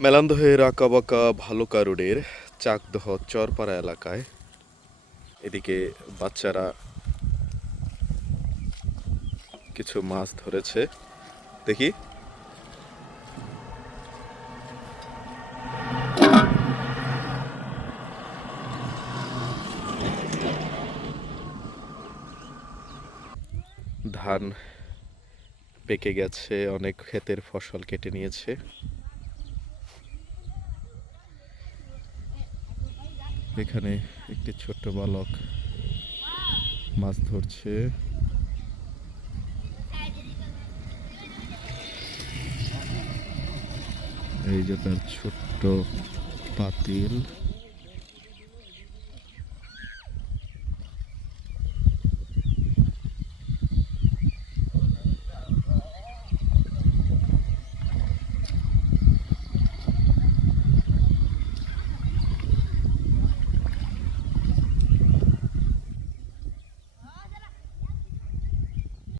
মেলান্দহের আঁকাবাঁকা ভালুকা রোডের চাকদহ চরপাড়া এলাকায়। এদিকে বাচ্চারা কিছু মাছ ধরেছে। দেখি। ধান পেকে গেছে, অনেক ক্ষেতের ফসল কেটে নিয়েছে। এখানে একটি ছোট্ট বালক মাছ ধরছে। এই যে তার ছোট্ট পাতিল।